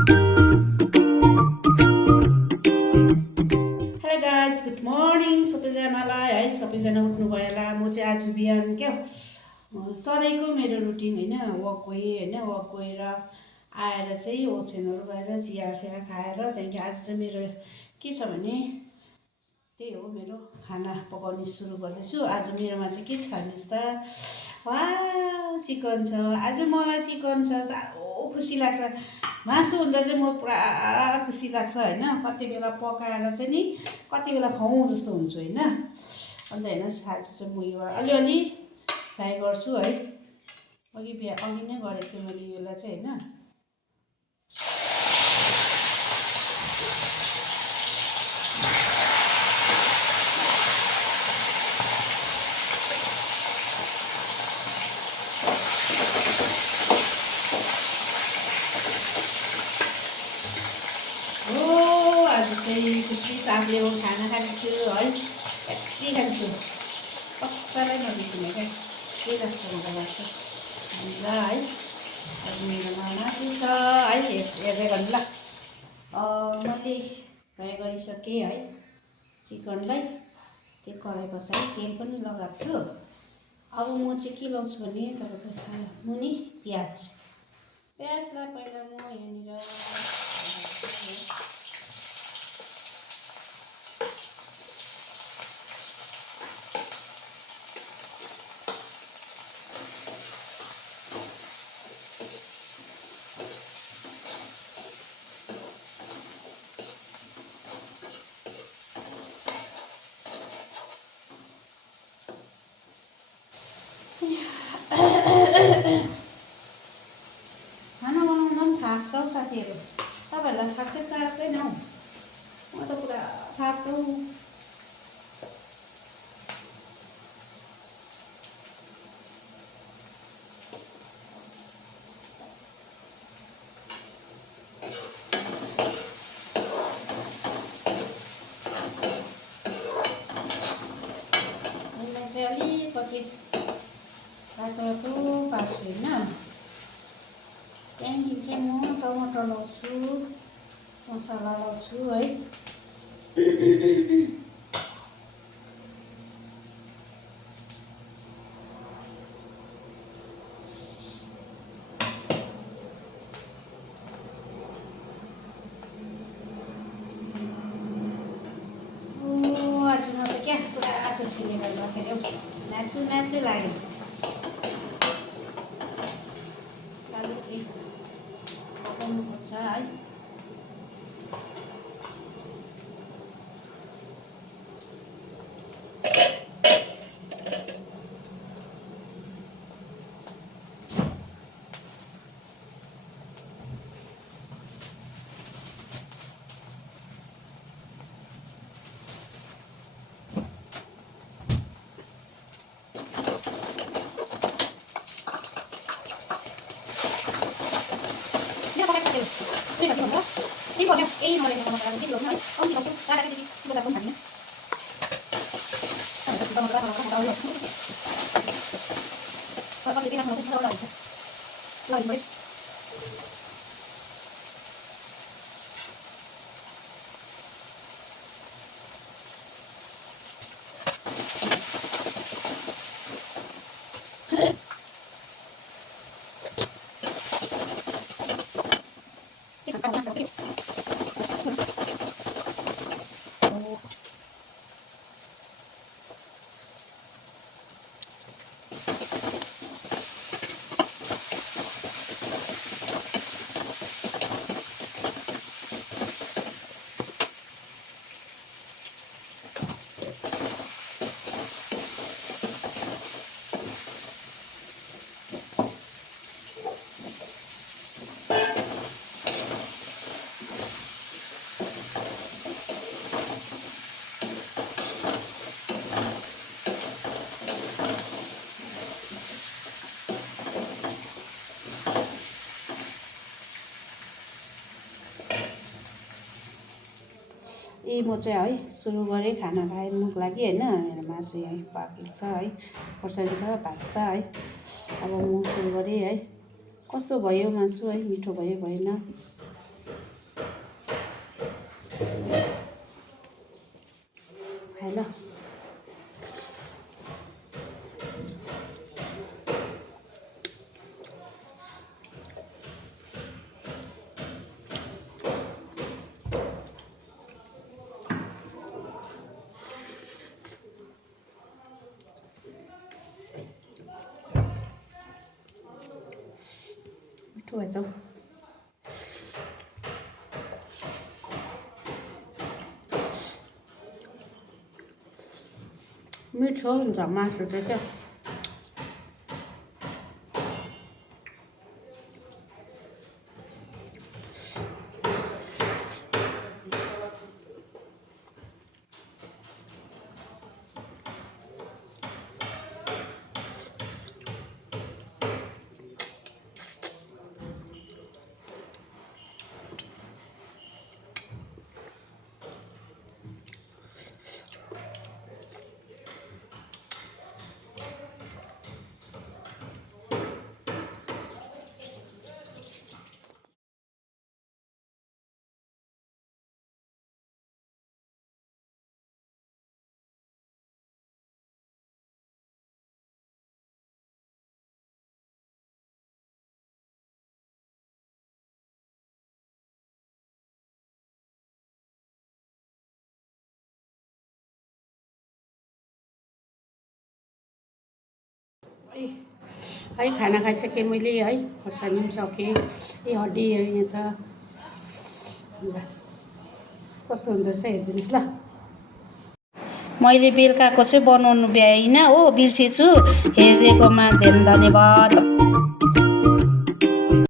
Hello guys, good morning सबैजनालाई है। सबैजना उठ्नुभयो होला। म चाहिँ आज बिहान क्या सधैँको मेरो रुटिन होइन, वक गएँ होइन, वक गएर आएर चाहिँ ओछ्यानहरू गएर चिया खाएर त्यहाँदेखि आज चाहिँ मेरो के छ भने त्यही हो, मेरो खाना पकाउने सुरु गर्दैछु। आज मेरोमा चाहिँ के छ भन्नुहोस् त, चिकन छ। आज मलाई चिकन छ, साह्रो खुसी लाग्छ। मासु हुँदा चाहिँ म पुरा खुसी लाग्छ होइन। कति बेला पकाएर चाहिँ नि कति बेला खाउँ जस्तो हुन्छु होइन। अन्त हेर्नुहोस् आज चाहिँ म यो अलिअलि फ्राई गर्छु है। अघि नै गरेको थिएँ मैले यसलाई चाहिँ होइन। आज चाहिँ खुसी साथले खाना खान्छु है। यति खान्छु, कसैलाई नबिग्रिने क्या, के लाग्छ मलाई लाग्छ हुन्छ है। आज मेरोमा मासु छ है, हेर्दै गर्नु ल। मैले फ्राई गरिसकेँ है चिकनलाई। त्यो कराई बसाएँ, तेल पनि लगाएको छु। अब म चाहिँ के लाउँछु भने तपाईँको मुनि प्याजलाई पहिला म यहाँनिर खाना बनाउन पनि थाक्छ हौ साथीहरू। तपाईँहरूलाई थाक्छ थाक्दैन हौ, म त पुरा थाक्छु। यसलाई चाहिँ अलिकति रातो पार्छु होइन। त्यहाँदेखि चाहिँ म टमाटर लाउँछु, मसला लाउँछु है। आज म त क्या पुरा त्यसले गर्दाखेरि नाच्छु लाग्यो। अलिकति पकाउनुपर्छ है। म चाहिँ है सुरु गरेँ खाना खानुको लागि होइन। मेरो मासु यहाँ पाकेको छ है, खोर्सानी छ, भात छ है। अब म सुरु गरेँ है। कस्तो भयो मासु है, मिठो भयो भएन हेर्छौँ। मिठो हुन्छ मासु चाहिँ क्या। है खाना खाइसकेँ मैले है, खोर्सानी पनि सकेँ। हड्डी यहाँ छ। बस कस्तो हुँदो रहेछ हेरिदिनुहोस् ल। मैले बेलुकाको चाहिँ बनाउनु भ्याइनँ हो, बिर्सेछु। हेरिदिएकोमा धेरै धन्यवाद।